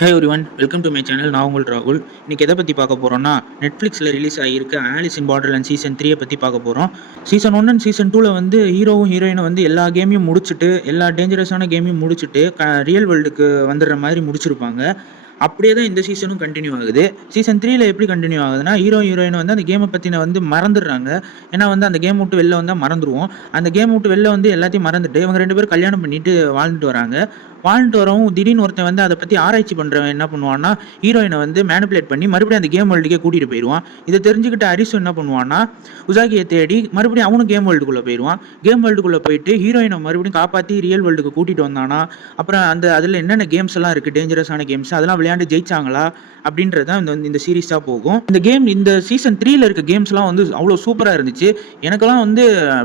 Hey everyone, welcome to my channel. நான் உங்கள் ராகுல். இன்றைக்கி எதை பற்றி பார்க்க போகிறோன்னா, நெட்ஃப்ளிக்ஸில் ரிலீஸ் ஆகியிருக்க ஆலிஸ் இன் பார்டர்லேண்ட் சீசன் 3 பற்றி பார்க்க போகிறோம். சீசன் 1 அண்ட் சீசன் 2 வந்து ஹீரோவும் ஹீரோயினும் வந்து எல்லா கேமையும் முடிச்சுட்டு, எல்லா டேஞ்சரஸான கேமையும் முடிச்சுட்டு ரியல் வேர்ல்டுக்கு வந்துடுற மாதிரி முடிச்சிருப்பாங்க. அப்படியே தான் இந்த சீசனும் கண்டினியூ ஆகுது. சீசன் 3ல எப்படி கண்டினியூ ஆகுதுன்னா, ஹீரோயின் வந்து அந்த கேமை பற்றின வந்து மறந்துடுறாங்க. ஏன்னா வந்து அந்த கேம் விட்டு வெளில வந்தால் மறந்துடுவோம். அந்த கேம் விட்டு வெளில வந்து எல்லாத்தையும் மறந்துட்டு இவங்க 2 பேரும் கல்யாணம் பண்ணிட்டு வாழ்ந்துட்டு வராங்க. வாழ்ந்துட்டு வரவும் திடீர்னு ஒருத்தன் வந்து அதை பற்றி ஆராய்ச்சி பண்ணுறவன் என்ன பண்ணுவான்னா, ஹீரோயினை வந்து மேனிப்புலேட் பண்ணி மறுபடியும் அந்த கேம் வேர்ல்டுக்கே கூட்டிகிட்டு போயிடுவான். இதை தெரிஞ்சுக்கிட்டு அரிசு என்ன பண்ணுவான்னா, உசாகியை தேடி மறுபடியும் அவனும் கேம் வேர்ல்டுக்குள்ளே போயிடுவான். கேம் வேர்ல்டுக்குள்ளே போயிட்டு ஹீரோயினை மறுபடியும் காப்பாற்றி ரியல் வேர்ல்டுக்கு கூட்டிகிட்டு வந்தானா, அப்புறம் அதில் என்னென்ன கேம்ஸ் எல்லாம் இருக்குது, டேஞ்சரஸான கேம்ஸ், அதெல்லாம் விளையாண்டு ஜெயிச்சாங்களா அப்படின்றது தான் இந்த சீரீஸாக போகும். இந்த சீசன் 3ல இருக்க கேம்ஸ்லாம் வந்து அவ்வளோ சூப்பராக இருந்துச்சு. எனக்கெல்லாம் வந்து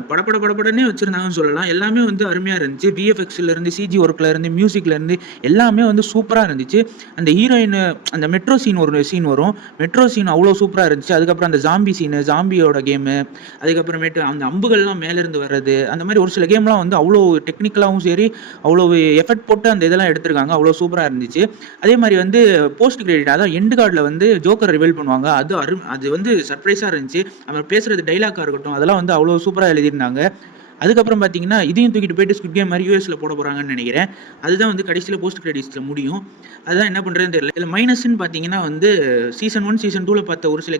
படப்படனே வச்சுருந்தாங்கன்னு சொல்லலாம். எல்லாமே வந்து அருமையாக இருந்துச்சு. விஎஃப்எக்ஸ்லேருந்து சிஜி ஒர்க்லேருந்து மியூசிக்லேருந்து எல்லாமே வந்து சூப்பராக இருந்துச்சு. அந்த ஹீரோயின் அந்த மெட்ரோ சீன் ஒரு சீன் வரும். மெட்ரோ சீன் அவ்வளோ சூப்பராக இருந்துச்சு. அதுக்கப்புறம் அந்த ஜாம்பி சீனு, ஜாம்பியோட கேமு, அதுக்கப்புறமேட்டு அந்த அம்புகள்லாம் மேலேருந்து வர்றது, அந்த மாதிரி ஒரு சில கேம்லாம் வந்து அவ்வளோ டெக்னிக்கலாகவும் சரி, அவ்வளோ எஃபர்ட் போட்டு அந்த இதெல்லாம் எடுத்திருக்காங்க. அவ்வளோ சூப்பராக இருந்துச்சு. அதே மாதிரி வந்து போஸ்ட் கிரெடிட், அதாவது எண்டு கார்டில் வந்து ஜோக்கர் ரிவீல் பண்ணுவாங்க. அது வந்து சர்ப்ரைஸாக இருந்துச்சு. அவர் பேசுகிறது டைலாக்காக இருக்கட்டும், அதெல்லாம் வந்து அவ்வளோ சூப்பராக எழுதியிருந்தாங்க. அதுக்கப்புறம் பார்த்தீங்கன்னா, இதையும் தூக்கிட்டு போயிட்டு ஸ்குவிட் கேம் மாதிரி யூஎஸ்ல போட போகிறாங்கன்னு நினைக்கிறேன். அதுதான் வந்து கடைசியில் போஸ்ட் கிரெடிட்ஸில் முடியும். அதுதான் என்ன பண்ணுறதுன்னு தெரியல. இதில் மைனஸ்ன்னு பார்த்தீங்கன்னா வந்து சீசன் 1 சீசன் 2ல பார்த்த ஒரு சில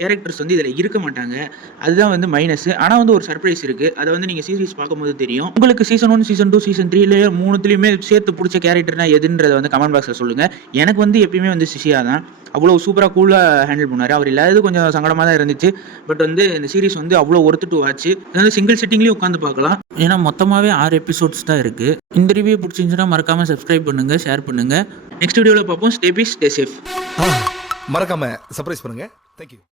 கேரக்டர்ஸ் வந்து இதில் இருக்க மாட்டாங்க. அதுதான் வந்து மைனஸ். ஆனால் வந்து ஒரு சர்ப்ரைஸ் இருக்குது. அதை வந்து நீங்கள் சீரிஸ் பார்க்கும்போது தெரியும். உங்களுக்கு சீசன் 1 சீசன் 2 சீசன் 3ல மூணுத்துலையுமே சேர்த்து பிடிச்ச கேரக்டர்னா எதுன்றதை வந்து கமெண்ட் பாக்ஸில் சொல்லுங்கள். எனக்கு வந்து எப்பயுமே வந்து சிஷியா தான். அவ்வளோ சூப்பராக கூலாக ஹேண்டில் பண்ணார். அவர் இல்லாதது கொஞ்சம் சங்கடமாக தான் இருந்துச்சு. பட் வந்து இந்த சீரிஸ் வந்து அவ்வளோ ஒர்த்து டு வாட்ச். அதாவது சிங்கிள் சிட்டிங்லேயும் உட்காந்து பார்க்கலாம். ஏன்னா மொத்தமாகவே 6 எபிசோட்ஸ் தான் இருக்குது. இந்த ரிவ்யூ பிடிச்சிருந்துச்சுன்னா மறக்காமல் சப்ஸ்கிரைப் பண்ணுங்கள், ஷேர் பண்ணுங்கள். நெக்ஸ்ட் வீடியோவில் பார்ப்போம். Stay peace, stay safe. மறக்காம சர்ப்ரைஸ் பண்ணுங்க. தேங்க்யூ.